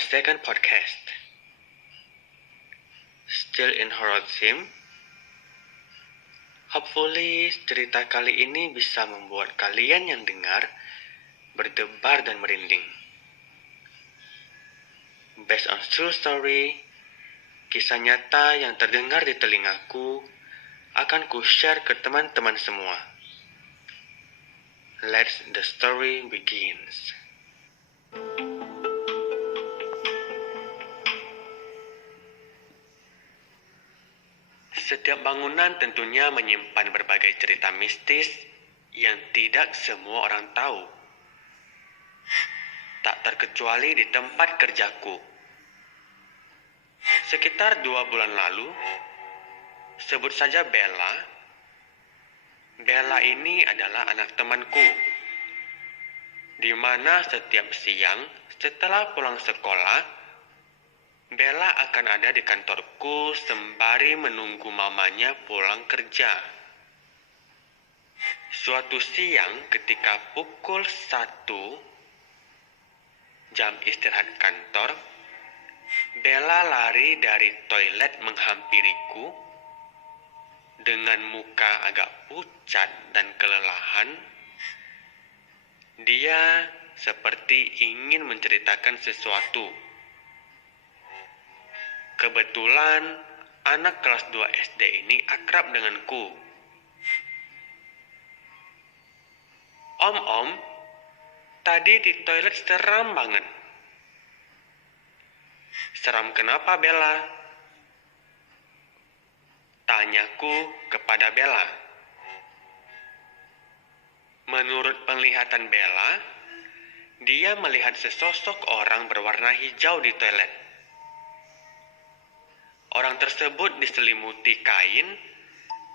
my second podcast. Still in horror theme. Hopefully, cerita kali ini bisa membuat kalian yang dengar berdebar dan merinding. Based on true story, kisah nyata yang terdengar di telingaku akan ku-share ke teman-teman semua. Let the story begins. Setiap bangunan tentunya menyimpan berbagai cerita mistis yang tidak semua orang tahu. Tak terkecuali di tempat kerjaku. Sekitar 2 bulan lalu, sebut saja Bella. Bella ini adalah anak temanku, di mana setiap siang setelah pulang sekolah, Bella akan ada di kantorku sembari menunggu mamanya pulang kerja. Suatu siang ketika pukul 1 jam istirahat kantor, Bella lari dari toilet menghampiriku dengan muka agak pucat dan kelelahan. Dia seperti ingin menceritakan sesuatu. Kebetulan anak kelas 2 SD ini akrab denganku. Om, tadi di toilet seram banget. Seram kenapa, Bella? Tanyaku kepada Bella. Menurut penglihatan Bella, dia melihat sesosok orang berwarna hijau di toilet. Orang tersebut diselimuti kain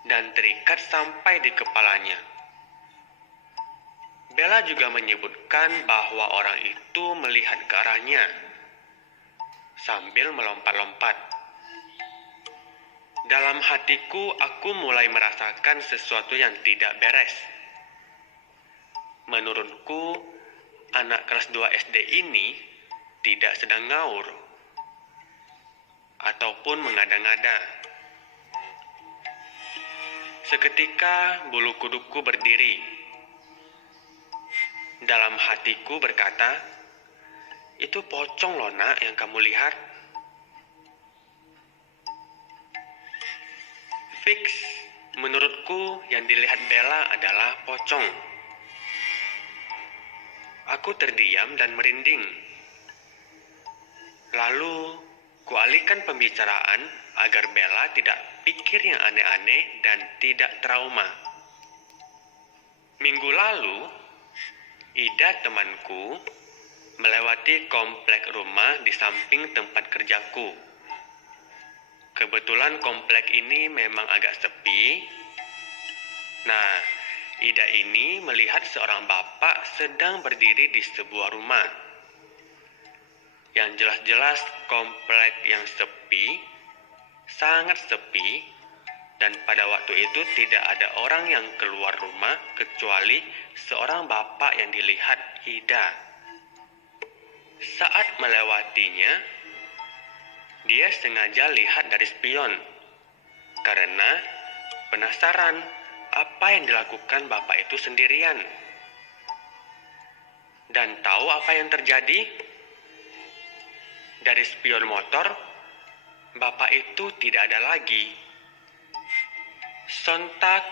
dan terikat sampai di kepalanya. Bella juga menyebutkan bahwa orang itu melihat ke arahnya sambil melompat-lompat. Dalam hatiku, aku mulai merasakan sesuatu yang tidak beres. Menurutku, anak kelas 2 SD ini tidak sedang ngaur ataupun mengada-ngada. Seketika bulu kuduku berdiri. Dalam hatiku berkata, itu pocong loh nak yang kamu lihat. Fix, menurutku yang dilihat Bella adalah pocong. Aku terdiam dan merinding. Lalu kualihkan pembicaraan agar Bella tidak pikir yang aneh-aneh dan tidak trauma. Minggu lalu, Ida temanku melewati komplek rumah di samping tempat kerjaku. Kebetulan komplek ini memang agak sepi. Nah, Ida ini melihat seorang bapak sedang berdiri di sebuah rumah. Yang jelas-jelas komplek yang sepi, sangat sepi, dan pada waktu itu tidak ada orang yang keluar rumah kecuali seorang bapak yang dilihat Ida. Saat melewatinya, dia sengaja lihat dari spion karena penasaran apa yang dilakukan bapak itu sendirian. Dan tahu apa yang terjadi? Dari spion motor, bapak itu tidak ada lagi. Sontak,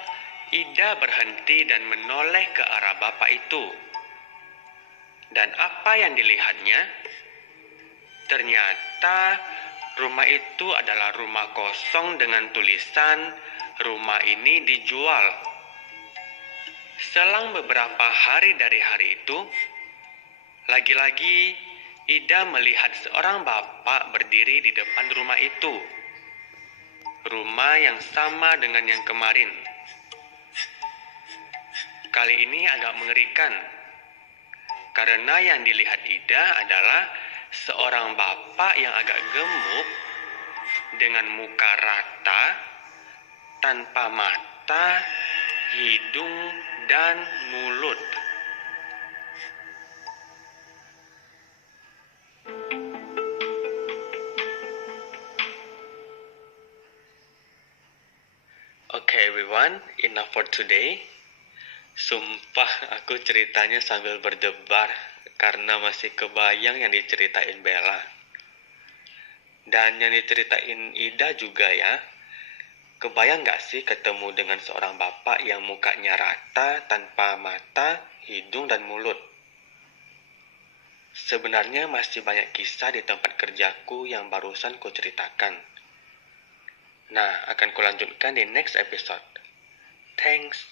Ida berhenti dan menoleh ke arah bapak itu. Dan apa yang dilihatnya? Ternyata rumah itu adalah rumah kosong dengan tulisan, rumah ini dijual. Selang beberapa hari dari hari itu, lagi-lagi Ida melihat seorang bapak berdiri di depan rumah itu. Rumah yang sama dengan yang kemarin. Kali ini agak mengerikan. Karena yang dilihat Ida adalah seorang bapak yang agak gemuk dengan muka rata, tanpa mata, hidung, dan mulut. Okay everyone, enough for today. Sumpah aku ceritanya sambil berdebar karena masih kebayang yang diceritain Bella. Dan yang diceritain Ida juga ya. Kebayang gak sih ketemu dengan seorang bapak yang mukanya rata tanpa mata, hidung, dan mulut? Sebenarnya masih banyak kisah di tempat kerjaku yang barusan ku ceritakan. Nah, akan kulanjutkan di next episode. Thanks.